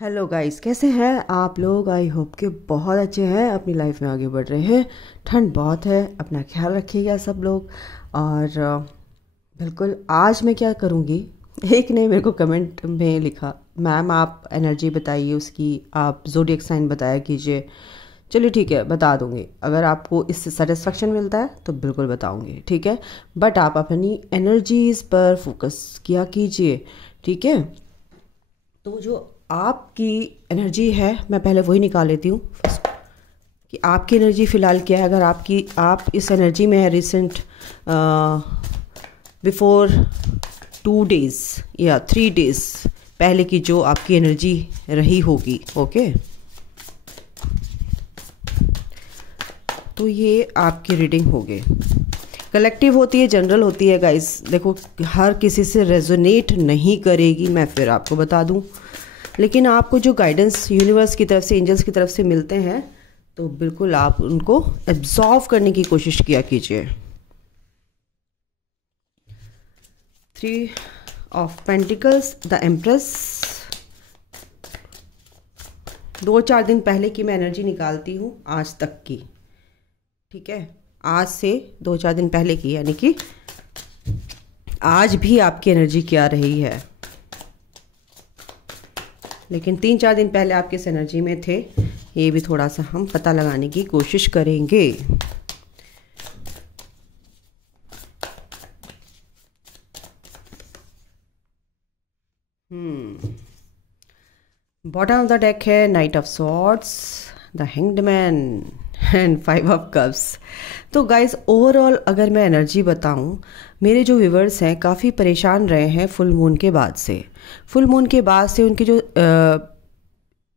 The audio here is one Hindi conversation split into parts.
हेलो गाइस, कैसे हैं आप लोग। आई होप कि बहुत अच्छे हैं, अपनी लाइफ में आगे बढ़ रहे हैं। ठंड बहुत है, अपना ख्याल रखिएगा सब लोग। और बिल्कुल आज मैं क्या करूँगी, एक ने मेरे को कमेंट में लिखा, मैम आप एनर्जी बताइए उसकी, आप ज़ोडिएक साइन बताया कीजिए। चलिए ठीक है, बता दूँगी। अगर आपको इससे सेटिस्फेक्शन मिलता है तो बिल्कुल बताऊँगी, ठीक है। बट आप अपनी एनर्जीज़ पर फोकस किया कीजिए, ठीक है। तो जो आपकी एनर्जी है, मैं पहले वही निकाल लेती हूँ फर्स्ट, कि आपकी एनर्जी फ़िलहाल क्या है। अगर आप इस एनर्जी में है रिसेंट बिफोर 2 डेज़ या 3 डेज़ पहले की जो आपकी एनर्जी रही होगी, ओके। तो ये आपकी रीडिंग होगी। कलेक्टिव होती है, जनरल होती है गाइस। देखो, हर किसी से रेजोनेट नहीं करेगी, मैं फिर आपको बता दूं। लेकिन आपको जो गाइडेंस यूनिवर्स की तरफ से, एंजल्स की तरफ से मिलते हैं, तो बिल्कुल आप उनको एब्जॉर्व करने की कोशिश किया कीजिए। 3 ऑफ पेंटिकल्स, द एम्प्रेस। 2-4 दिन पहले की मैं एनर्जी निकालती हूँ, आज तक की, ठीक है। आज से 2-4 दिन पहले की, यानी कि आज भी आपकी एनर्जी क्या रही है। लेकिन 3-4 दिन पहले आप किस एनर्जी में थे, ये भी थोड़ा सा हम पता लगाने की कोशिश करेंगे। बॉटम ऑफ द डेक है night of swords, the hanged man and 5 of cups. तो गाइज ओवरऑल अगर मैं एनर्जी बताऊं, मेरे जो व्यूवर्स हैं काफ़ी परेशान रहे हैं फुल मून के बाद से। फुल मून के बाद से उनके जो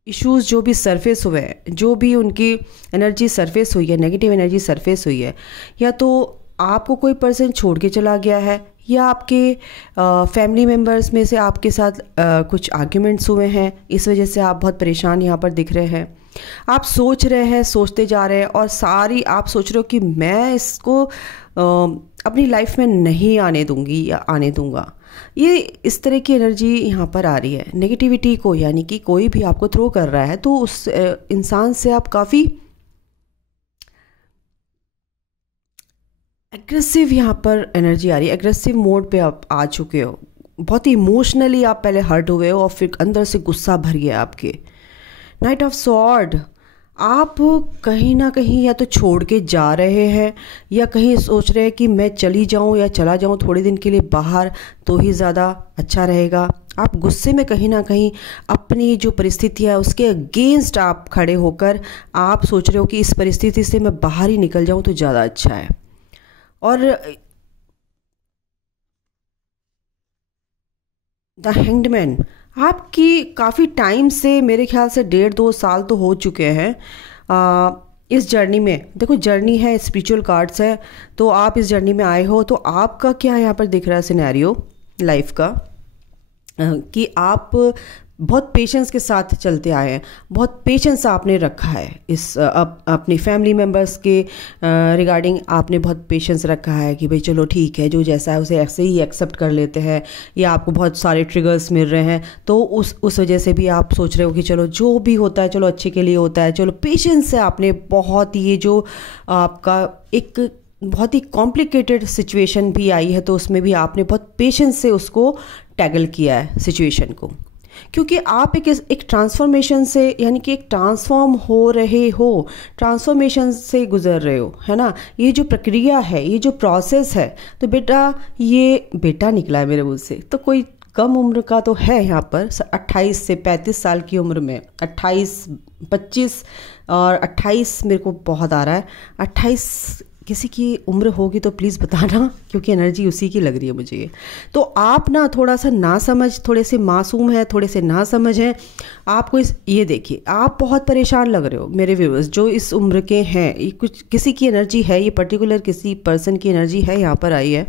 इश्यूज़ जो भी सरफेस हुए हैं, जो भी उनकी एनर्जी सरफेस हुई है, नेगेटिव एनर्जी सरफेस हुई है, या तो आपको कोई पर्सन छोड़ के चला गया है, या आपके फैमिली मेम्बर्स में से आपके साथ कुछ आर्ग्यूमेंट्स हुए हैं, इस वजह से आप बहुत परेशान यहाँ पर दिख रहे हैं। आप सोच रहे हैं, सोचते जा रहे हैं, और सारी आप सोच रहे हो कि मैं इसको अपनी लाइफ में नहीं आने दूंगी या आने दूंगा। ये इस तरह की एनर्जी यहाँ पर आ रही है नेगेटिविटी को, यानी कि कोई भी आपको थ्रो कर रहा है तो उस इंसान से आप काफ़ी एग्रेसिव यहाँ पर एनर्जी आ रही है। एग्रेसिव मोड पे आप आ चुके हो, बहुत ही इमोशनली आप पहले हर्ट हुए हो और फिर अंदर से गुस्सा भर गया आपके। नाइट ऑफ स्वॉर्ड, आप कहीं ना कहीं या तो छोड़ के जा रहे हैं, या कहीं सोच रहे हैं कि मैं चली जाऊं या चला जाऊं थोड़े दिन के लिए बाहर, तो ही ज़्यादा अच्छा रहेगा। आप गुस्से में कहीं ना कहीं अपनी जो परिस्थिति है उसके अगेंस्ट आप खड़े होकर आप सोच रहे हो कि इस परिस्थिति से मैं बाहर ही निकल जाऊं तो ज़्यादा अच्छा है। और द हैंग्ड मैन, आपकी काफ़ी टाइम से, मेरे ख्याल से 1.5-2 साल तो हो चुके हैं इस जर्नी में। देखो, जर्नी है, स्पिरिचुअल कार्ड्स है, तो आप इस जर्नी में आए हो। तो आपका क्या यहाँ पर दिख रहा है सिनेरियो लाइफ का, कि आप बहुत पेशेंस के साथ चलते आए हैं, बहुत पेशेंस आपने रखा है इस अपनी फैमिली मेम्बर्स के रिगार्डिंग। आपने बहुत पेशेंस रखा है कि भाई चलो ठीक है, जो जैसा है उसे ऐसे ही एक्सेप्ट कर लेते हैं, या आपको बहुत सारे ट्रिगर्स मिल रहे हैं तो उस वजह से भी आप सोच रहे हो कि चलो जो भी होता है चलो अच्छे के लिए होता है। चलो पेशेंस से आपने बहुत, ये जो आपका एक बहुत ही कॉम्प्लिकेटेड सिचुएशन भी आई है तो उसमें भी आपने बहुत पेशेंस से उसको टैकल किया है सिचुएशन को, क्योंकि आप एक ट्रांसफॉर्मेशन से, यानी कि एक ट्रांसफॉर्म हो रहे हो, ट्रांसफॉर्मेशन से गुजर रहे हो, है ना। ये जो प्रक्रिया है, ये जो प्रोसेस है, तो बेटा, ये बेटा निकला है मेरे मुंह से, तो कोई कम उम्र का तो है यहाँ पर, 28 से 35 साल की उम्र में, 28, 25 और 28 मेरे को बहुत आ रहा है। 28 किसी की उम्र होगी तो प्लीज़ बताना, क्योंकि एनर्जी उसी की लग रही है मुझे ये। तो आप ना थोड़ा सा ना समझ, थोड़े से मासूम हैं, थोड़े से ना समझ हैं आपको। ये देखिए, आप बहुत परेशान लग रहे हो मेरे व्यूअर्स जो इस उम्र के हैं। ये कुछ किसी की एनर्जी है, ये पर्टिकुलर किसी पर्सन की एनर्जी है, यहाँ पर आई है।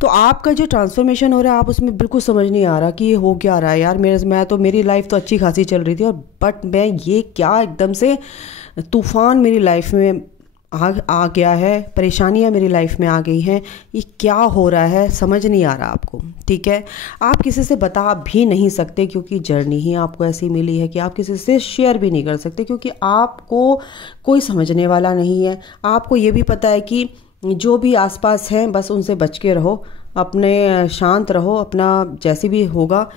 तो आपका जो ट्रांसफॉर्मेशन हो रहा है, आप उसमें बिल्कुल समझ नहीं आ रहा कि ये हो क्या रहा है यार। मेरी लाइफ तो अच्छी खासी चल रही थी, और बट मैं ये क्या एकदम से तूफान मेरी लाइफ में आ गया है, परेशानियां मेरी लाइफ में आ गई हैं, ये क्या हो रहा है समझ नहीं आ रहा आपको, ठीक है। आप किसी से बता भी नहीं सकते क्योंकि जर्नी ही आपको ऐसी मिली है कि आप किसी से शेयर भी नहीं कर सकते क्योंकि आपको कोई समझने वाला नहीं है। आपको ये भी पता है कि जो भी आसपास हैं बस उनसे बच के रहो, अपने शांत रहो, अपना जैसे भी होगा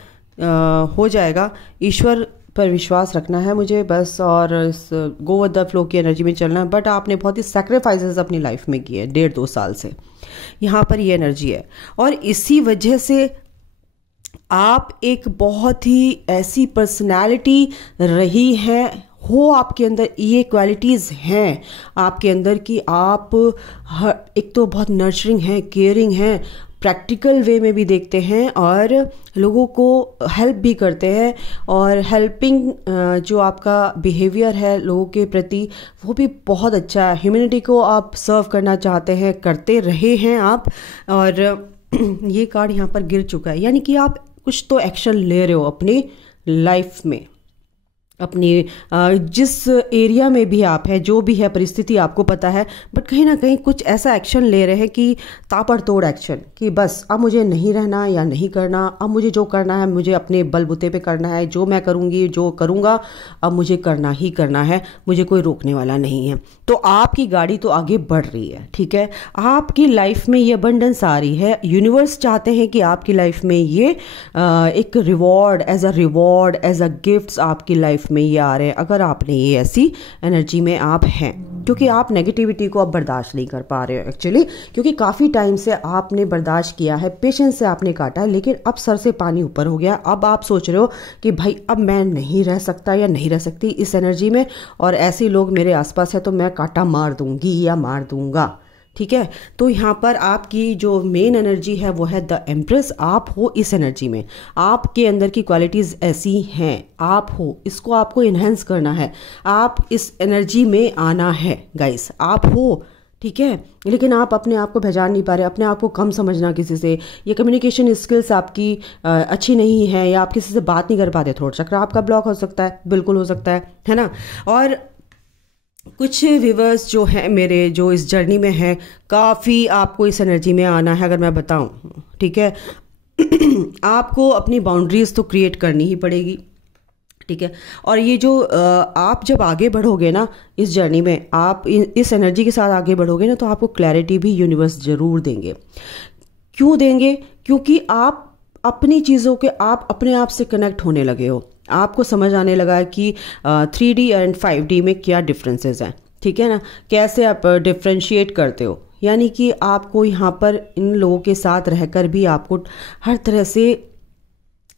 हो जाएगा, ईश्वर पर विश्वास रखना है मुझे बस, और इस गो विद द फ्लो की एनर्जी में चलना है। बट आपने बहुत ही सैक्रिफाइसेस अपनी लाइफ में किए 1.5-2 साल से, यहाँ पर ये एनर्जी है। और इसी वजह से आप एक बहुत ही ऐसी पर्सनालिटी रही है, हो आपके अंदर ये क्वालिटीज़ हैं आपके अंदर कि आप एक तो बहुत नर्चरिंग हैं, केयरिंग हैं, प्रैक्टिकल वे में भी देखते हैं और लोगों को हेल्प भी करते हैं, और हेल्पिंग जो आपका बिहेवियर है लोगों के प्रति वो भी बहुत अच्छा है। ह्यूमैनिटी को आप सर्व करना चाहते हैं, करते रहे हैं आप, और ये कार्ड यहाँ पर गिर चुका है, यानी कि आप कुछ तो एक्शन ले रहे हो अपनी लाइफ में, अपनी जिस एरिया में भी आप है, जो भी है परिस्थिति आपको पता है, बट कहीं ना कहीं कुछ ऐसा एक्शन ले रहे हैं कि ताबड़तोड़ एक्शन, कि बस अब मुझे नहीं रहना या नहीं करना, अब मुझे जो करना है मुझे अपने बलबूते पे करना है, जो मैं करूँगी जो करूँगा अब मुझे करना ही करना है, मुझे कोई रोकने वाला नहीं है। तो आपकी गाड़ी तो आगे बढ़ रही है, ठीक है, आपकी लाइफ में ये अबंडेंस आ रही है। यूनिवर्स चाहते हैं कि आपकी लाइफ में ये एक रिवॉर्ड, एज अ गिफ्ट्स आपकी लाइफ में ये आ रहे हैं, अगर आपने ये ऐसी एनर्जी में आप हैं, क्योंकि आप नेगेटिविटी को अब बर्दाश्त नहीं कर पा रहे हो एक्चुअली, क्योंकि काफ़ी टाइम से आपने बर्दाश्त किया है, पेशेंस से आपने काटा है, लेकिन अब सर से पानी ऊपर हो गया। अब आप सोच रहे हो कि भाई अब मैं नहीं रह सकता या नहीं रह सकती इस एनर्जी में, और ऐसे लोग मेरे आसपास है तो मैं कांटा मार दूंगी या मार दूंगा, ठीक है। तो यहाँ पर आपकी जो मेन एनर्जी है वो है द एम्प्रेस। आप हो इस एनर्जी में, आपके अंदर की क्वालिटीज़ ऐसी हैं, आप हो, इसको आपको इन्हेंस करना है, आप इस एनर्जी में आना है गाइस, आप हो, ठीक है। लेकिन आप अपने आप को पहचान नहीं पा रहे, अपने आप को कम समझना किसी से, ये कम्युनिकेशन स्किल्स आपकी अच्छी नहीं है, या आप किसी से बात नहीं कर पाते, थ्रोट चक्र आपका ब्लॉक हो सकता है, बिल्कुल हो सकता है ना। और कुछ व्यूवर्स जो हैं मेरे, जो इस जर्नी में हैं, काफ़ी आपको इस एनर्जी में आना है अगर मैं बताऊं, ठीक है। आपको अपनी बाउंड्रीज तो क्रिएट करनी ही पड़ेगी, ठीक है। और ये जो आप जब आगे बढ़ोगे ना इस जर्नी में, आप इस एनर्जी के साथ आगे बढ़ोगे ना, तो आपको क्लैरिटी भी यूनिवर्स ज़रूर देंगे। क्यों देंगे? क्योंकि आप अपनी चीज़ों के, आप अपने आप से कनेक्ट होने लगे हो, आपको समझ आने लगा है कि 3D एंड 5D में क्या डिफरेंसेस हैं, ठीक है ना, कैसे आप डिफ्रेंशिएट करते हो। यानी कि आपको यहाँ पर इन लोगों के साथ रहकर भी आपको हर तरह से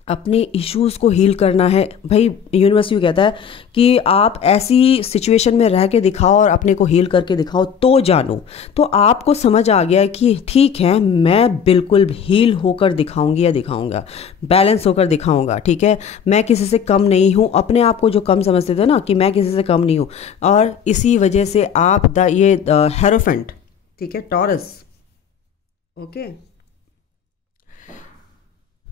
अपने इश्यूज़ को हील करना है। भाई यूनिवर्स यूँ कहता है कि आप ऐसी सिचुएशन में रह के दिखाओ और अपने को हील करके दिखाओ तो जानो। तो आपको समझ आ गया है कि ठीक है, मैं बिल्कुल हील होकर दिखाऊंगी या दिखाऊंगा, बैलेंस होकर दिखाऊंगा, ठीक है। मैं किसी से कम नहीं हूँ, अपने आप को जो कम समझते थे ना कि मैं किसी से कम नहीं हूँ, और इसी वजह से आप ये हेरोफेंट, ठीक है, टॉरस, ओके,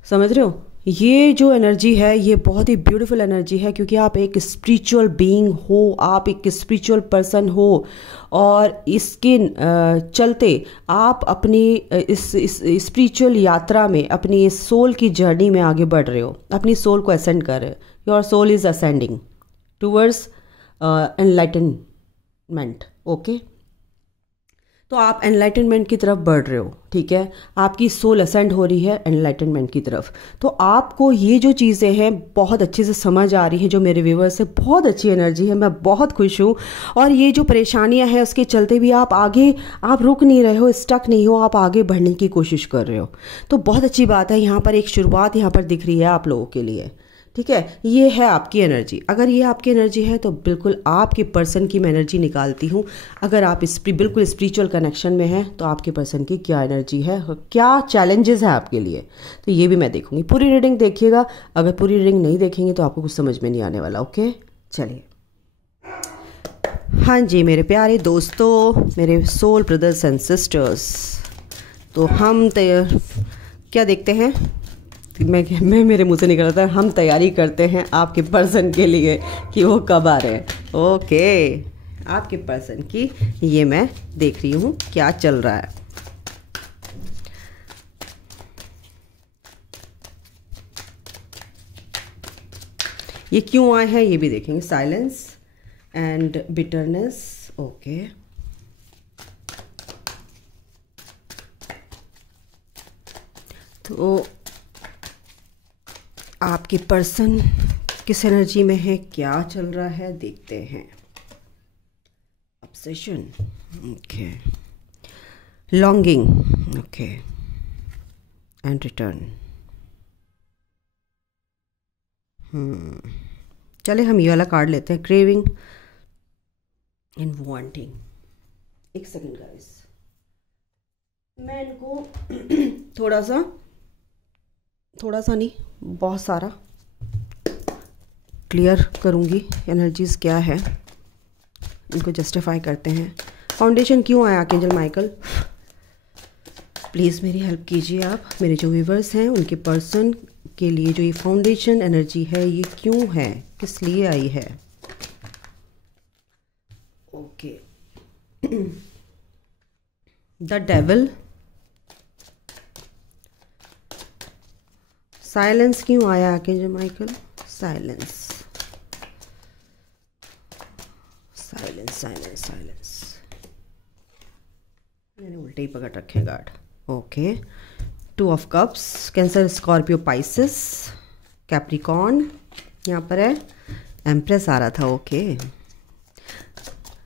समझ रहे हो, ये जो एनर्जी है ये बहुत ही ब्यूटीफुल एनर्जी है, क्योंकि आप एक स्पिरिचुअल बीइंग हो, आप एक स्पिरिचुअल पर्सन हो, और इसके चलते आप अपनी इस स्पिरिचुअल यात्रा में, अपनी इस सोल की जर्नी में आगे बढ़ रहे हो, अपनी सोल को असेंड कर रहे हो। Your soul is ascending towards enlightenment, okay. तो आप एनलाइटनमेंट की तरफ बढ़ रहे हो, ठीक है, आपकी सोल असेंड हो रही है एनलाइटनमेंट की तरफ। तो आपको ये जो चीज़ें हैं बहुत अच्छे से समझ आ रही हैं, जो मेरे व्यूवर्स है, बहुत अच्छी एनर्जी है, मैं बहुत खुश हूँ। और ये जो परेशानियां हैं उसके चलते भी आप आगे, आप रुक नहीं रहे हो, स्टक नहीं हो, आप आगे बढ़ने की कोशिश कर रहे हो, तो बहुत अच्छी बात है। यहाँ पर एक शुरुआत यहाँ पर दिख रही है आप लोगों के लिए, ठीक है। ये है आपकी एनर्जी। अगर ये आपकी एनर्जी है तो बिल्कुल आपके पर्सन की मैं एनर्जी निकालती हूँ। अगर आप बिल्कुल स्पिरिचुअल कनेक्शन में हैं तो आपके पर्सन की क्या एनर्जी है, क्या चैलेंजेस है आपके लिए, तो ये भी मैं देखूंगी। पूरी रीडिंग देखिएगा, अगर पूरी रीडिंग नहीं देखेंगे तो आपको कुछ समझ में नहीं आने वाला, ओके। चलिए, हाँ जी मेरे प्यारे दोस्तों, मेरे सोल ब्रदर्स एंड सिस्टर्स, तो हम क्या देखते हैं, मैं मेरे मुंह से निकल रहा था, हम तैयारी करते हैं आपके पर्सन के लिए कि वो कब आ रहे हैं, ओके। आपके पर्सन की ये मैं देख रही हूँ क्या चल रहा है। ये क्यों आए हैं ये भी देखेंगे। Silence and bitterness. ओके, तो आपके पर्सन किस एनर्जी में है, क्या चल रहा है देखते हैं। Obsession, okay, longing, okay, and return. चले हम ये वाला कार्ड लेते हैं, क्रेविंग एंड वांटिंग। एक सेकंड गाइस, मैं इनको थोड़ा सा नहीं बहुत सारा क्लियर करूँगी। एनर्जीज क्या है इनको जस्टिफाई करते हैं। फाउंडेशन क्यों आया आर्कएंजल माइकल, प्लीज़ मेरी हेल्प कीजिए आप। मेरे जो व्यूवर्स हैं उनके पर्सन के लिए जो ये फाउंडेशन एनर्जी है ये क्यों है, किस लिए आई है। ओके, द डेविल, साइलेंस क्यों आया archangel Michael, silence, silence, silence, silence. मैंने उल्टे ही पकड़ रखे हैं guard. Okay, two of cups, cancer, Scorpio, Pisces, Capricorn, यहाँ पर है एम्प्रेस आ रहा था। ओके,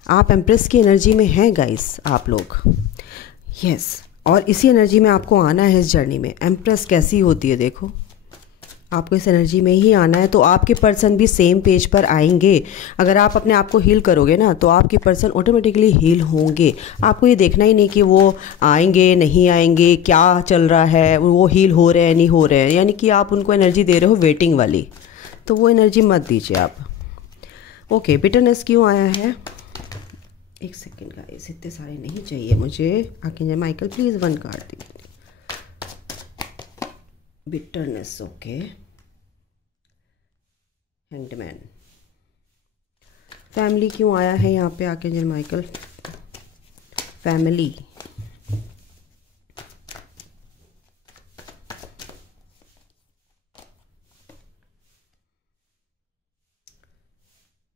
आप एम्प्रेस की एनर्जी में हैं गाइस आप लोग, यस, और इसी एनर्जी में आपको आना है इस जर्नी में। एम्प्रेस कैसी होती है देखो, आपको इस एनर्जी में ही आना है, तो आपके पर्सन भी सेम पेज पर आएंगे। अगर आप अपने आप को हील करोगे ना तो आपके पर्सन ऑटोमेटिकली हील होंगे। आपको ये देखना ही नहीं कि वो आएंगे नहीं आएंगे, क्या चल रहा है, वो हील हो रहे हैं नहीं हो रहे हैं, यानी कि आप उनको एनर्जी दे रहे हो वेटिंग वाली, तो वो एनर्जी मत दीजिए आप। ओके, बिटरनेस क्यों आया है, एक सेकेंड गाइस, इतने सारे नहीं चाहिए मुझे। Archangel Michael please one card दीजिए। Bitterness, okay, hangman. फैमिली क्यों आया है यहाँ पे आर्कएंजल माइकल, फैमिली,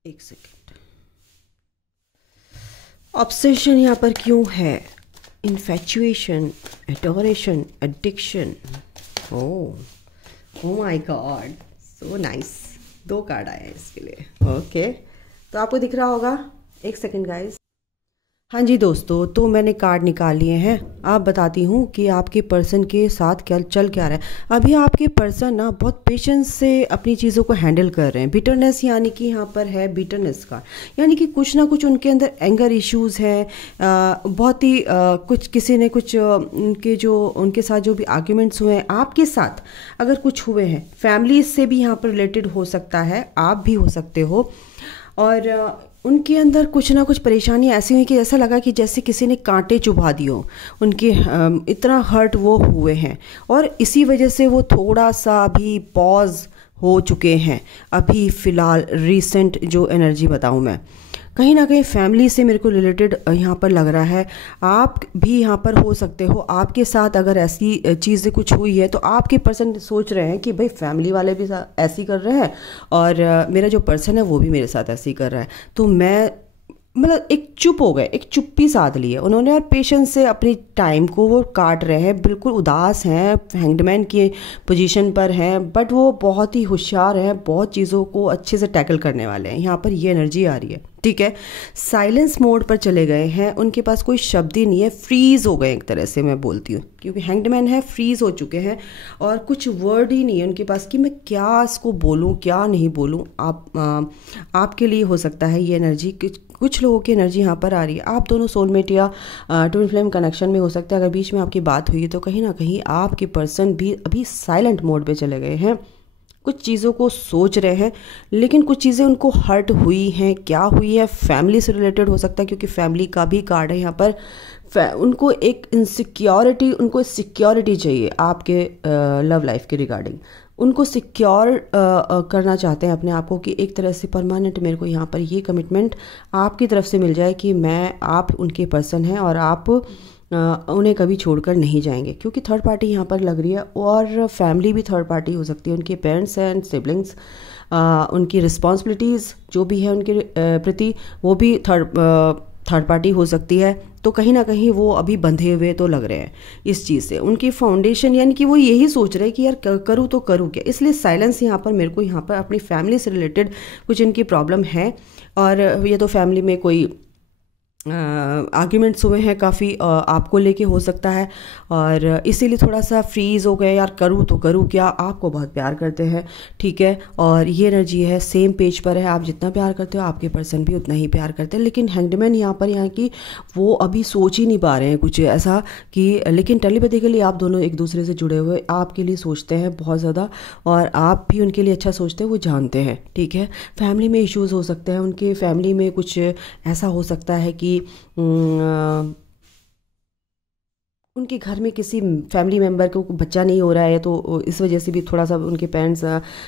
एक सेकेंड। ऑब्सेशन यहाँ पर क्यों है, infatuation, adoration, addiction. Oh my God, so nice. 2 card आए हैं इसके लिए। ओके, तो आपको दिख रहा होगा, एक सेकेंड गाइस। हाँ जी दोस्तों, तो मैंने कार्ड निकाल लिए हैं। आप बताती हूँ कि आपके पर्सन के साथ क्या चल क्या रहा है। अभी आपके पर्सन ना बहुत पेशेंस से अपनी चीज़ों को हैंडल कर रहे हैं। बिटरनेस यानी कि यहाँ पर है बिटरनेस का, यानी कि कुछ ना कुछ उनके अंदर एंगर इश्यूज़ हैं। बहुत ही कुछ किसी ने कुछ उनके साथ जो भी आर्ग्यूमेंट्स हुए हैं आपके साथ, अगर कुछ हुए हैं, फैमिली से भी यहाँ पर रिलेटेड हो सकता है, आप भी हो सकते हो। और उनके अंदर कुछ ना कुछ परेशानी ऐसी हुई कि ऐसा लगा कि जैसे किसी ने कांटे चुभा दिए हो उनके, इतना हर्ट वो हुए हैं, और इसी वजह से वो थोड़ा सा अभी पॉज हो चुके हैं। अभी फ़िलहाल रिसेंट जो एनर्जी बताऊं मैं, कहीं ना कहीं फैमिली से मेरे को रिलेटेड यहाँ पर लग रहा है। आप भी यहाँ पर हो सकते हो, आपके साथ अगर ऐसी चीज़ें कुछ हुई है तो आपके पर्सन सोच रहे हैं कि भाई फैमिली वाले भी ऐसी कर रहे हैं और मेरा जो पर्सन है वो भी मेरे साथ ऐसी कर रहा है, तो मैं मतलब एक चुप हो गए, एक चुप्पी साध ली है उन्होंने, और पेशेंस से अपनी टाइम को वो काट रहे हैं। बिल्कुल उदास हैं, हैंगमैन की पोजीशन पर हैं, बट वो बहुत ही होशियार हैं, बहुत चीज़ों को अच्छे से टैकल करने वाले हैं। यहाँ पर ये एनर्जी आ रही है, ठीक है। साइलेंस मोड पर चले गए हैं, उनके पास कोई शब्द ही नहीं है, फ्रीज हो गए एक तरह से मैं बोलती हूँ, क्योंकि हैंगमैन है, फ्रीज हो चुके हैं और कुछ वर्ड ही नहीं है उनके पास कि मैं क्या इसको बोलूँ क्या नहीं बोलूँ। आपके लिए हो सकता है ये एनर्जी, कुछ लोगों की एनर्जी यहाँ पर आ रही है। आप दोनों सोलमेट या ट्विन फ्लेम कनेक्शन में हो सकते हैं। अगर बीच में आपकी बात हुई है तो कहीं ना कहीं आपके पर्सन भी अभी साइलेंट मोड पे चले गए हैं, कुछ चीज़ों को सोच रहे हैं, लेकिन कुछ चीज़ें उनको हर्ट हुई हैं। क्या हुई है, फैमिली से रिलेटेड हो सकता है, क्योंकि फैमिली का भी कार्ड है यहाँ पर। उनको एक इनसिक्योरिटी, उनको सिक्योरिटी चाहिए आपके लव लाइफ के रिगार्डिंग। उनको सिक्योर करना चाहते हैं अपने आप को कि एक तरह से परमानेंट मेरे को यहाँ पर ये कमिटमेंट आपकी तरफ से मिल जाए कि आप उनके पर्सन हैं और आप उन्हें कभी छोड़कर नहीं जाएंगे, क्योंकि थर्ड पार्टी यहाँ पर लग रही है। और फैमिली भी थर्ड पार्टी हो सकती है, उनके पेरेंट्स एंड सिबलिंग्स, उनकी रिस्पॉन्सिबिलिटीज़ जो भी है उनके प्रति, वो भी थर्ड पार्टी हो सकती है। तो कहीं ना कहीं वो अभी बंधे हुए तो लग रहे हैं इस चीज़ से। उनकी फाउंडेशन यानी कि वो यही सोच रहे हैं कि यार करूँ तो करूँ क्या, इसलिए साइलेंस यहाँ पर मेरे को यहाँ पर अपनी फैमिली से रिलेटेड कुछ इनकी प्रॉब्लम है। और ये तो फैमिली में कोई आर्ग्यूमेंट्स हुए हैं काफ़ी, आपको लेके हो सकता है, और इसीलिए थोड़ा सा फ्रीज हो गए, यार करूँ तो करूँ क्या, आपको बहुत प्यार करते हैं, ठीक है, और ये एनर्जी है सेम पेज पर है, आप जितना प्यार करते हो आपके पर्सन भी उतना ही प्यार करते हैं। लेकिन हैंगमैन यहाँ की वो अभी सोच ही नहीं पा रहे हैं कुछ ऐसा कि, लेकिन टेलीपैथिकली आप दोनों एक दूसरे से जुड़े हुए आपके लिए सोचते हैं बहुत ज़्यादा, और आप भी उनके लिए अच्छा सोचते हैं, वो जानते हैं, ठीक है। फैमिली में इश्यूज़ हो सकते हैं, उनके फैमिली में कुछ ऐसा हो सकता है कि उनके घर में किसी फैमिली मेम्बर को बच्चा नहीं हो रहा है, तो इस वजह से भी थोड़ा सा उनके पेरेंट्स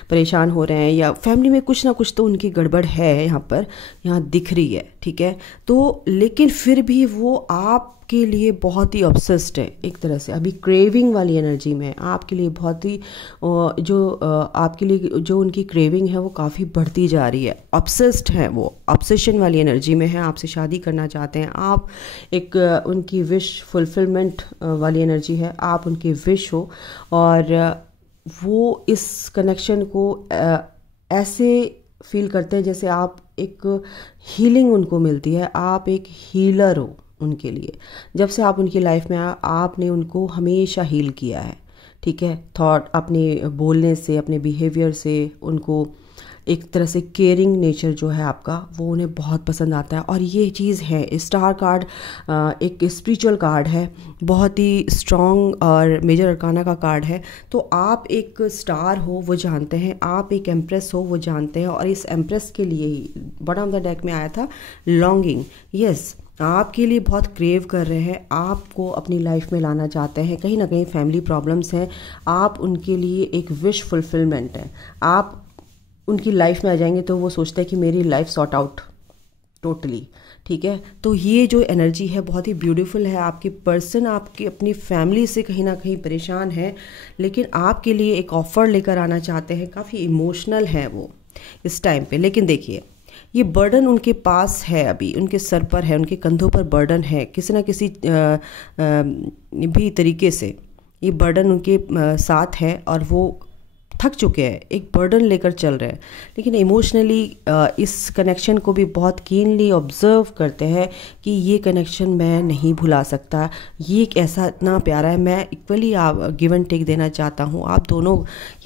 परेशान हो रहे हैं, या फैमिली में कुछ ना कुछ तो उनकी गड़बड़ है यहाँ दिख रही है, ठीक है। तो लेकिन फिर भी वो आपके लिए बहुत ही ऑब्सेस्ड है एक तरह से, अभी क्रेविंग वाली एनर्जी में आपके लिए बहुत ही आपके लिए जो उनकी क्रेविंग है वो काफ़ी बढ़ती जा रही है, ऑब्सेस्ड है, वो ऑब्सेशन वाली एनर्जी में है, आपसे शादी करना चाहते हैं आप, एक उनकी विश फुलफिलमेंट वाली एनर्जी है, आप उनकी विश हो, और वो इस कनेक्शन को ऐसे फील करते हैं जैसे आप एक हीलिंग उनको मिलती है, आप एक हीलर हो उनके लिए। जब से आप उनकी लाइफ में आए आपने उनको हमेशा हील किया है, ठीक है, थॉट, अपने बोलने से, अपने बिहेवियर से, उनको एक तरह से केयरिंग नेचर जो है आपका वो उन्हें बहुत पसंद आता है। और ये चीज़ है, स्टार कार्ड एक स्पिरिचुअल कार्ड है, बहुत ही स्ट्रॉन्ग और मेजर अरकाना का कार्ड है। तो आप एक स्टार हो वो जानते हैं, आप एक एम्प्रेस हो वो जानते हैं, और इस एम्प्रेस के लिए ही बॉटम ऑफ द डेक में आया था लॉन्गिंग, यस, आपके लिए बहुत क्रेव कर रहे हैं, आपको अपनी लाइफ में लाना चाहते हैं, कहीं ना कहीं फैमिली प्रॉब्लम्स हैं, आप उनके लिए एक विश फुलफिलमेंट है, आप उनकी लाइफ में आ जाएंगे तो वो सोचते हैं कि मेरी लाइफ सॉर्ट आउट टोटली, ठीक है। तो ये जो एनर्जी है बहुत ही ब्यूटीफुल है। आपके पर्सन आपकी अपनी फैमिली से कहीं ना कहीं परेशान है, लेकिन आपके लिए एक ऑफ़र लेकर आना चाहते हैं, काफ़ी इमोशनल है वो इस टाइम पे। लेकिन देखिए ये बर्डन उनके पास है, अभी उनके सर पर है, उनके कंधों पर बर्डन है, किसी ना किसी भी तरीके से ये बर्डन उनके साथ है, और वो थक चुके हैं, एक बर्डन लेकर चल रहे हैं। लेकिन इमोशनली इस कनेक्शन को भी बहुत कीनली ऑब्जर्व करते हैं कि ये कनेक्शन मैं नहीं भुला सकता, ये ऐसा इतना प्यारा है, मैं इक्वली आप गिव एंड टेक देना चाहता हूँ आप दोनों।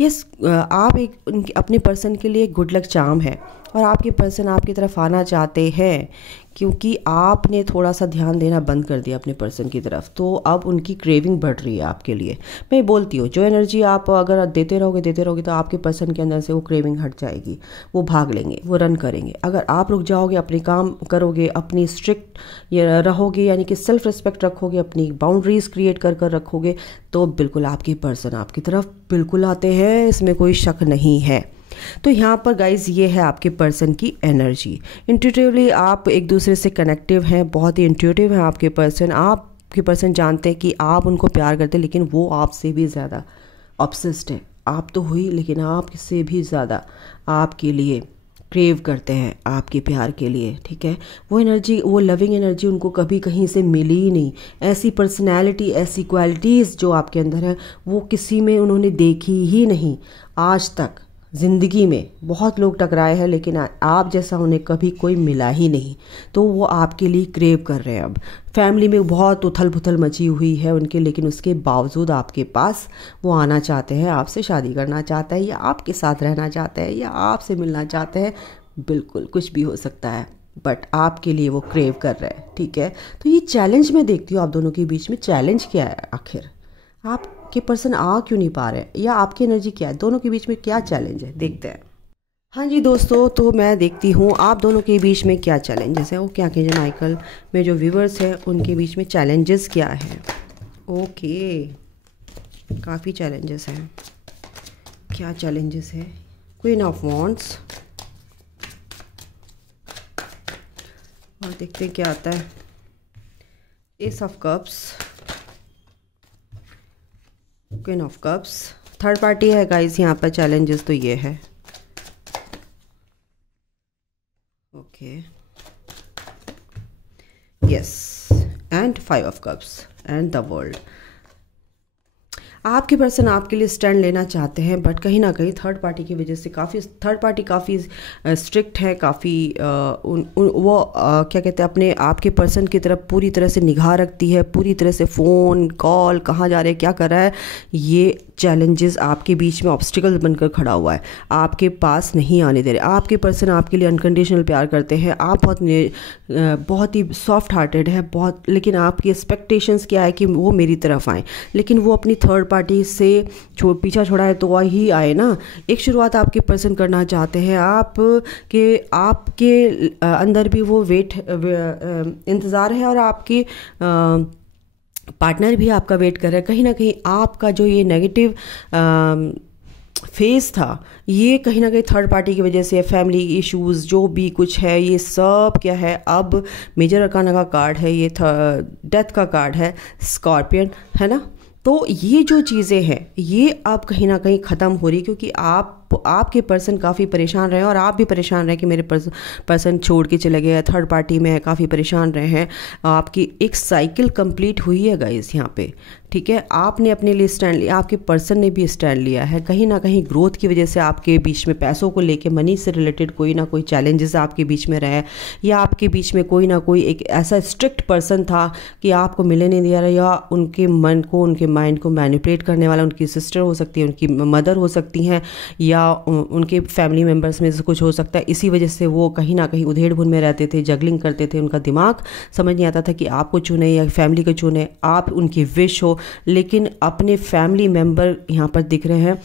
यस, आप एक अपने पर्सन के लिए गुड लक चार्म है, और आपके पर्सन आपकी तरफ आना चाहते हैं, क्योंकि आपने थोड़ा सा ध्यान देना बंद कर दिया अपने पर्सन की तरफ, तो अब उनकी क्रेविंग बढ़ रही है आपके लिए। मैं बोलती हूँ जो एनर्जी आप अगर देते रहोगे तो आपके पर्सन के अंदर से वो क्रेविंग हट जाएगी, वो भाग लेंगे, वो रन करेंगे। अगर आप रुक जाओगे, अपने काम करोगे, अपनी स्ट्रिक्ट रहोगे, यानी कि सेल्फ रिस्पेक्ट रखोगे, अपनी बाउंड्रीज क्रिएट कर कर रखोगे, तो बिल्कुल आपके पर्सन आपकी तरफ बिल्कुल आते हैं, इसमें कोई शक नहीं है। तो यहाँ पर गाइज ये है आपके पर्सन की एनर्जी। इंट्यूटिवली आप एक दूसरे से कनेक्टिव हैं, बहुत ही इंट्यूटिव हैं आपके पर्सन। आपके पर्सन जानते हैं कि आप उनको प्यार करते हैं, लेकिन वो आपसे भी ज़्यादा ऑब्सेस्ड है। आप तो हुई, लेकिन आपसे भी ज़्यादा आपके लिए क्रेव करते हैं, आपके प्यार के लिए, ठीक है। वो एनर्जी, वो लविंग एनर्जी उनको कभी कहीं से मिली ही नहीं। ऐसी पर्सनैलिटी, ऐसी क्वालिटीज़ जो आपके अंदर है वो किसी में उन्होंने देखी ही नहीं आज तक। ज़िंदगी में बहुत लोग टकराए हैं, लेकिन आप जैसा उन्हें कभी कोई मिला ही नहीं, तो वो आपके लिए क्रेव कर रहे हैं। अब फैमिली में बहुत उथल पुथल मची हुई है उनके, लेकिन उसके बावजूद आपके पास वो आना चाहते हैं, आपसे शादी करना चाहते हैं, या आपके साथ रहना चाहते हैं, या आपसे मिलना चाहते हैं, बिल्कुल कुछ भी हो सकता है, बट आपके लिए वो क्रेव कर रहे हैं, ठीक है। तो ये चैलेंज मैं देखती हूँ आप दोनों के बीच में। चैलेंज क्या है आखिर, आपके पर्सन आ क्यों नहीं पा रहे, या आपकी एनर्जी क्या है, दोनों के बीच में क्या चैलेंज है, देखते हैं। हाँ जी दोस्तों, तो मैं देखती हूँ आप दोनों के बीच में क्या चैलेंजेस है। ओके आर्कएंजल माइकल, में जो व्यूवर्स हैं उनके बीच में चैलेंजेस क्या है। ओके, काफ़ी चैलेंजेस हैं, क्या चैलेंजेस है। क्वीन ऑफ वॉन्ड्स, और देखते हैं क्या आता है। S of cups, queen of cups, third party है गाइस यहाँ पर। चैलेंजेस तो ये है, okay, yes, and five of cups and the world. आपके पर्सन आपके लिए स्टैंड लेना चाहते हैं, बट कहीं ना कहीं थर्ड पार्टी की वजह से थर्ड पार्टी काफ़ी स्ट्रिक्ट है, काफ़ी क्या कहते हैं, अपने आपके पर्सन की तरफ पूरी तरह से निगाह रखती है, पूरी तरह से फ़ोन कॉल, कहाँ जा रहे हैं, क्या कर रहा है। ये चैलेंजेस आपके बीच में ऑब्स्टिकल बनकर खड़ा हुआ है, आपके पास नहीं आने दे रहे। आपके पर्सन आपके लिए अनकंडीशनल प्यार करते हैं, आप बहुत ही सॉफ्ट हार्टेड है बहुत, लेकिन आपकी एक्सपेक्टेशंस क्या है कि वो मेरी तरफ आए, लेकिन वो अपनी थर्ड पार्टी से पीछा छोड़ा है तो वही आए ना। एक शुरुआत आपके पर्सन करना चाहते हैं, आपके अंदर भी वो इंतज़ार है, और आपकी पार्टनर भी आपका वेट कर रहा है। कहीं ना कहीं आपका जो ये नेगेटिव फेस था, ये कहीं ना कहीं थर्ड पार्टी की वजह से, फैमिली इश्यूज जो भी कुछ है, ये सब क्या है। अब मेजर अरकाना का कार्ड है, ये डेथ का कार्ड है, स्कॉर्पियन है ना। तो ये जो चीज़ें हैं ये अब कहीं ना कहीं ख़त्म हो रही, क्योंकि आपके पर्सन काफ़ी परेशान रहे, और आप भी परेशान रहे कि मेरे पर्सन छोड़ के चले गए, थर्ड पार्टी में है, काफ़ी परेशान रहे हैं। आपकी एक साइकिल कंप्लीट हुई है गाइस यहाँ पे, ठीक है। आपने अपने लिए स्टैंड लिया, आपके पर्सन ने भी स्टैंड लिया है। कहीं ना कहीं ग्रोथ की वजह से आपके बीच में पैसों को लेके, मनी से रिलेटेड कोई ना कोई चैलेंजेस आपके बीच में रहे, या आपके बीच में कोई ना कोई एक ऐसा स्ट्रिक्ट पर्सन था कि आपको मिलने नहीं दिया रहा, या उनके मन को, उनके माइंड को मैनिपुलेट करने वाला उनकी सिस्टर हो सकती है, उनकी मदर हो सकती हैं, या उनके फैमिली मेम्बर्स में से कुछ हो सकता है। इसी वजह से वो कहीं ना कहीं उधेड़-बुन में रहते थे, जगलिंग करते थे, उनका दिमाग समझ नहीं आता था कि आपको चुने या फैमिली को चुने, आप उनकी विश हो। लेकिन अपने फैमिली मेम्बर यहाँ पर दिख रहे हैं,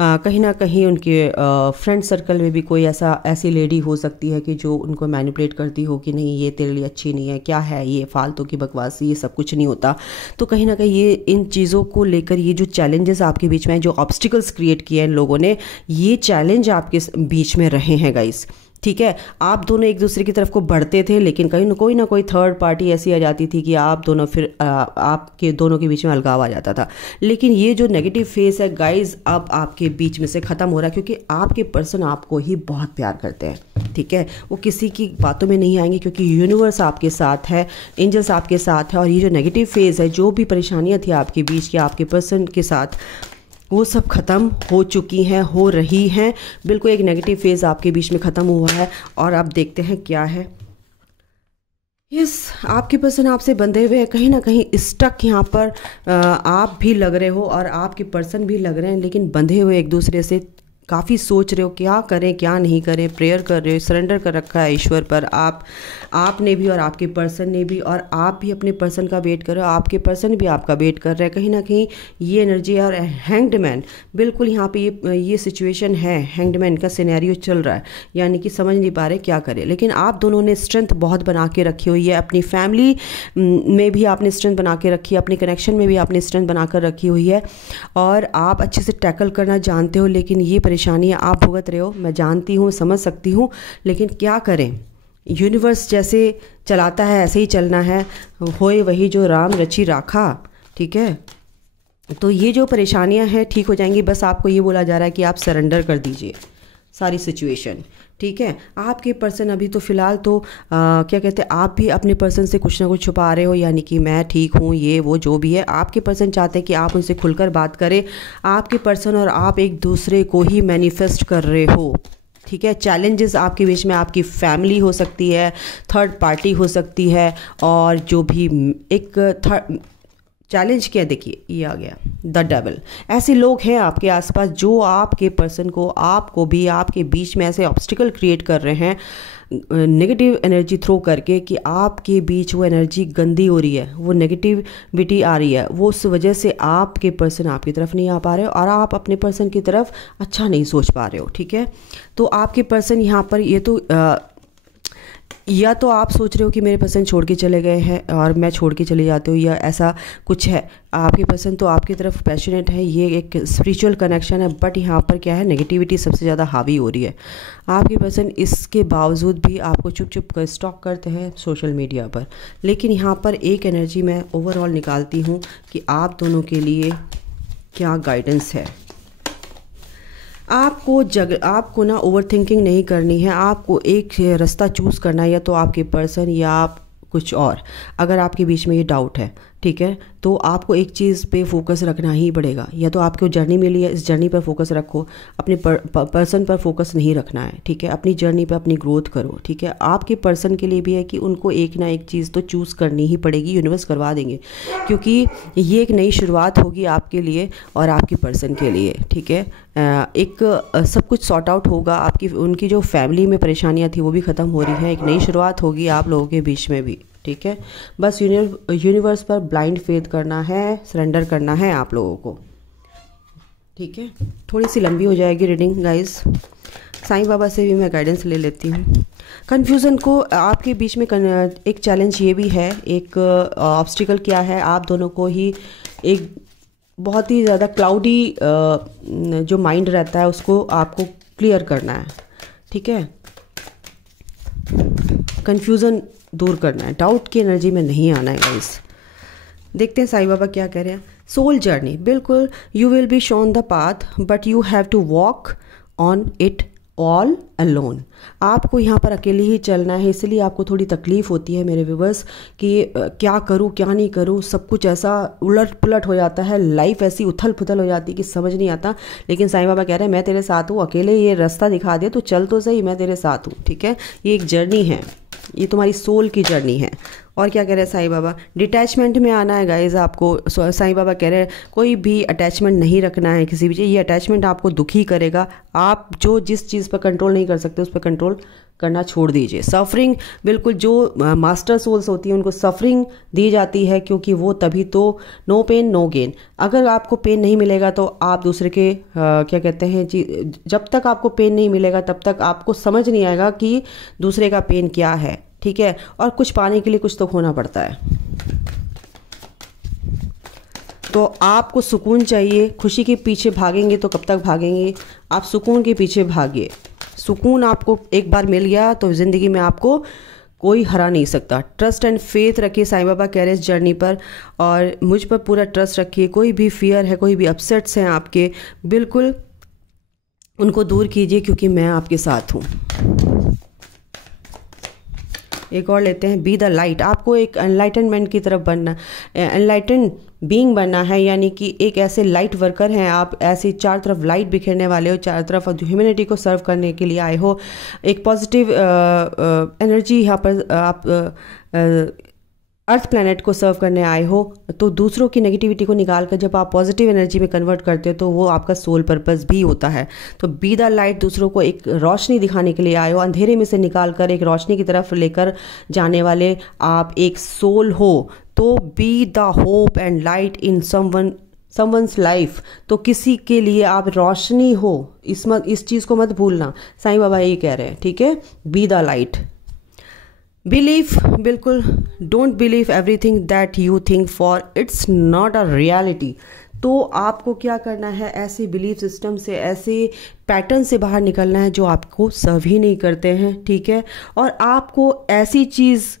कहीं ना कहीं उनके फ्रेंड सर्कल में भी कोई ऐसी लेडी हो सकती है कि जो उनको मैनिपुलेट करती हो कि नहीं ये तेरे लिए अच्छी नहीं है, क्या है ये फालतू की बकवास, ये सब कुछ नहीं होता। तो कहीं ना कहीं ये इन चीज़ों को लेकर, ये जो चैलेंजेस आपके बीच में है, जो ऑब्स्टिकल्स क्रिएट किए हैं इन लोगों ने, ये चैलेंज आपके बीच में रहे हैं गाइस, ठीक है। आप दोनों एक दूसरे की तरफ को बढ़ते थे, लेकिन कहीं कोई ना कोई थर्ड पार्टी ऐसी आ जाती थी कि आप दोनों फिर आपके दोनों के बीच में अलगाव आ जाता था। लेकिन ये जो नेगेटिव फेस है गाइज, अब आपके बीच में से ख़त्म हो रहा है, क्योंकि आपके पर्सन आपको ही बहुत प्यार करते हैं, ठीक है। वो किसी की बातों में नहीं आएंगे, क्योंकि यूनिवर्स आपके साथ है, एंजल्स आपके साथ है। और ये जो नेगेटिव फेज़ है, जो भी परेशानियाँ थी आपके बीच की, आपके पर्सन के साथ, वो सब ख़त्म हो चुकी हैं, हो रही हैं। बिल्कुल एक नेगेटिव फेज़ आपके बीच में ख़त्म हुआ है। और आप देखते हैं क्या है। यस, आपके पर्सन आपसे बंधे हुए हैं, कहीं ना कहीं स्टक यहाँ पर आप भी लग रहे हो, और आपके पर्सन भी लग रहे हैं, लेकिन बंधे हुए एक दूसरे से। काफ़ी सोच रहे हो क्या करें क्या नहीं करें, प्रेयर कर रहे हो, सरेंडर कर रखा है ईश्वर पर आपने भी, और आपके पर्सन ने भी। और आप भी अपने पर्सन का वेट कर रहे हो, आपके पर्सन भी आपका वेट कर रहे हैं। कहीं ना कहीं ये एनर्जी और हैंग्ड मैन, बिल्कुल यहाँ पे ये सिचुएशन है, हैंग्ड मैन का सिनेरियो चल रहा है, यानी कि समझ नहीं पा रहे क्या करें। लेकिन आप दोनों ने स्ट्रेंथ बहुत बना के रखी हुई है, अपनी फैमिली में भी आपने स्ट्रेंथ बना के रखी है, अपने कनेक्शन में भी आपने स्ट्रेंथ बना कर रखी हुई है, और आप अच्छे से टैकल करना जानते हो। लेकिन ये परेशानियाँ आप भुगत रहे हो, मैं जानती हूँ, समझ सकती हूँ, लेकिन क्या करें। यूनिवर्स जैसे चलाता है ऐसे ही चलना है, होए वही जो राम रची राखा, ठीक है। तो ये जो परेशानियां हैं ठीक हो जाएंगी, बस आपको ये बोला जा रहा है कि आप सरेंडर कर दीजिए सारी सिचुएशन, ठीक है। आपके पर्सन अभी तो फ़िलहाल तो क्या कहते हैं, आप भी अपने पर्सन से कुछ ना कुछ छुपा रहे हो, यानी कि मैं ठीक हूँ, ये वो जो भी है। आपके पर्सन चाहते हैं कि आप उनसे खुलकर बात करें। आपके पर्सन और आप एक दूसरे को ही मैनिफेस्ट कर रहे हो, ठीक है। चैलेंजेस आपके बीच में आपकी फैमिली हो सकती है, थर्ड पार्टी हो सकती है, और जो भी एक थर्ड चैलेंज क्या, देखिए ये आ गया द डेविल। ऐसे लोग हैं आपके आसपास जो आपके पर्सन को, आपको भी, आपके बीच में ऐसे ऑब्स्टिकल क्रिएट कर रहे हैं, नेगेटिव एनर्जी थ्रो करके, कि आपके बीच वो एनर्जी गंदी हो रही है, वो नेगेटिविटी आ रही है। वो उस वजह से आपके पर्सन आपकी तरफ नहीं आ पा रहे हो, और आप अपने पर्सन की तरफ अच्छा नहीं सोच पा रहे हो, ठीक है। तो आपके पर्सन यहाँ पर ये तो या तो आप सोच रहे हो कि मेरे पर्सन छोड़ के चले गए हैं और मैं छोड़ के चले जाती हूँ, या ऐसा कुछ है। आपके पर्सन तो आपकी तरफ पैशनेट है, ये एक स्पिरिचुअल कनेक्शन है, बट यहाँ पर क्या है, नेगेटिविटी सबसे ज़्यादा हावी हो रही है। आपके पर्सन इसके बावजूद भी आपको चुप चुप कर स्टॉक करते हैं सोशल मीडिया पर। लेकिन यहाँ पर एक एनर्जी मैं ओवरऑल निकालती हूँ कि आप दोनों के लिए क्या गाइडेंस है। आपको ना ओवर थिंकिंग नहीं करनी है, आपको एक रास्ता चूज़ करना है, या तो आपके पर्सन या आप कुछ और। अगर आपके बीच में ये डाउट है, ठीक है, तो आपको एक चीज़ पे फोकस रखना ही पड़ेगा। या तो आपको जर्नी मिली है, इस जर्नी पर फोकस रखो, अपने पर्सन पर फोकस नहीं रखना है, ठीक है। अपनी जर्नी पे अपनी ग्रोथ करो, ठीक है। आपके पर्सन के लिए भी है कि उनको एक ना एक चीज़ तो चूज़ करनी ही पड़ेगी, यूनिवर्स करवा देंगे, क्योंकि ये एक नई शुरुआत होगी आपके लिए और आपके पर्सन के लिए, ठीक है। एक सब कुछ सॉर्ट आउट होगा, आपकी उनकी जो फैमिली में परेशानियाँ थी वो भी ख़त्म हो रही हैं, एक नई शुरुआत होगी आप लोगों के बीच में भी, ठीक है। बस यूनिवर्स पर ब्लाइंड फेथ करना है, सरेंडर करना है आप लोगों को, ठीक है। थोड़ी सी लंबी हो जाएगी रीडिंग गाइस, साईं बाबा से भी मैं गाइडेंस ले लेती हूँ। कन्फ्यूज़न को आपके बीच में एक चैलेंज ये भी है, एक ऑब्स्टिकल क्या है, आप दोनों को ही एक बहुत ही ज़्यादा क्लाउडी जो माइंड रहता है उसको आपको क्लियर करना है, ठीक है। कन्फ्यूज़न दूर करना है, डाउट की एनर्जी में नहीं आना है गाइस। देखते हैं साईं बाबा क्या कह रहे हैं। सोल जर्नी, बिल्कुल, you will be shone the path but you have to walk on it all alone. आपको यहाँ पर अकेले ही चलना है, इसलिए आपको थोड़ी तकलीफ़ होती है मेरे व्यूअर्स कि क्या करूँ क्या नहीं करूँ, सब कुछ ऐसा उलट पुलट हो जाता है, लाइफ ऐसी उथल पुथल हो जाती है कि समझ नहीं आता। लेकिन साईं बाबा कह रहे हैं मैं तेरे साथ हूँ, अकेले ये रास्ता दिखा दे तो चल तो सही, मैं तेरे साथ हूँ, ठीक है। ये एक जर्नी है, ये तुम्हारी सोल की जर्नी है। और क्या कह रहे हैं साईं बाबा, डिटैचमेंट में आना है गाइज आपको। साईं बाबा कह रहे हैं कोई भी अटैचमेंट नहीं रखना है किसी भी चीज़, ये अटैचमेंट आपको दुखी करेगा। आप जो जिस चीज़ पर कंट्रोल नहीं कर सकते उस पर कंट्रोल करना छोड़ दीजिए। सफरिंग, बिल्कुल, जो मास्टर सोल्स होती हैं उनको सफरिंग दी जाती है, क्योंकि वो तभी तो नो पेन नो गेन। अगर आपको पेन नहीं मिलेगा तो आप दूसरे के क्या कहते हैं जी, जब तक आपको पेन नहीं मिलेगा तब तक आपको समझ नहीं आएगा कि दूसरे का पेन क्या है, ठीक है। और कुछ पाने के लिए कुछ तो खोना पड़ता है, तो आपको सुकून चाहिए। खुशी के पीछे भागेंगे तो कब तक भागेंगे, आप सुकून के पीछे भागिए। सुकून आपको एक बार मिल गया तो ज़िंदगी में आपको कोई हरा नहीं सकता। ट्रस्ट एंड फेथ रखिए, साईं बाबा कह रहे हैं इस जर्नी पर, और मुझ पर पूरा ट्रस्ट रखिए। कोई भी फियर है, कोई भी अपसेट्स हैं आपके, बिल्कुल उनको दूर कीजिए, क्योंकि मैं आपके साथ हूँ। एक और लेते हैं, बी द लाइट। आपको एक एनलाइटनमेंट की तरफ बनना, एनलाइटन बीइंग बनना है, यानी कि एक ऐसे लाइट वर्कर हैं आप, ऐसे चार तरफ लाइट बिखेरने वाले हो, चार तरफ ह्यूमैनिटी को सर्व करने के लिए आए हो। एक पॉजिटिव एनर्जी यहाँ पर आप अर्थ प्लैनेट को सर्व करने आए हो, तो दूसरों की नेगेटिविटी को निकाल कर जब आप पॉजिटिव एनर्जी में कन्वर्ट करते हो तो वो आपका सोल पर्पस भी होता है। तो बी द लाइट, दूसरों को एक रोशनी दिखाने के लिए आए हो, अंधेरे में से निकाल कर एक रोशनी की तरफ लेकर जाने वाले आप एक सोल हो। तो be the hope and light in someone's life, तो किसी के लिए आप रोशनी हो, इस चीज़ को मत भूलना। साईं बाबा यही कह रहे हैं, ठीक है। Be the light. बिलीव, बिल्कुल, don't believe everything that you think for its not a reality. तो आपको क्या करना है, ऐसे बिलीफ सिस्टम से, ऐसे पैटर्न से बाहर निकलना है जो आपको सर्व ही नहीं करते हैं, ठीक है। और आपको ऐसी चीज़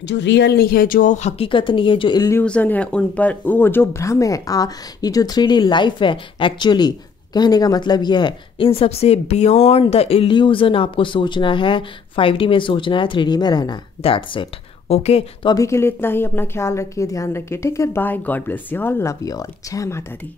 जो रियल नहीं है, जो हकीकत नहीं है, जो इल्यूज़न है, उन पर वो जो भ्रम है, ये जो 3D लाइफ है, एक्चुअली कहने का मतलब यह है, इन सब से बियॉन्ड द इल्यूज़न आपको सोचना है, 5D में सोचना है, 3D में रहना है, दैट्स इट, ओके। तो अभी के लिए इतना ही, अपना ख्याल रखिए, ध्यान रखिए, take care, bye, God bless you all, love you all, जय माता दी।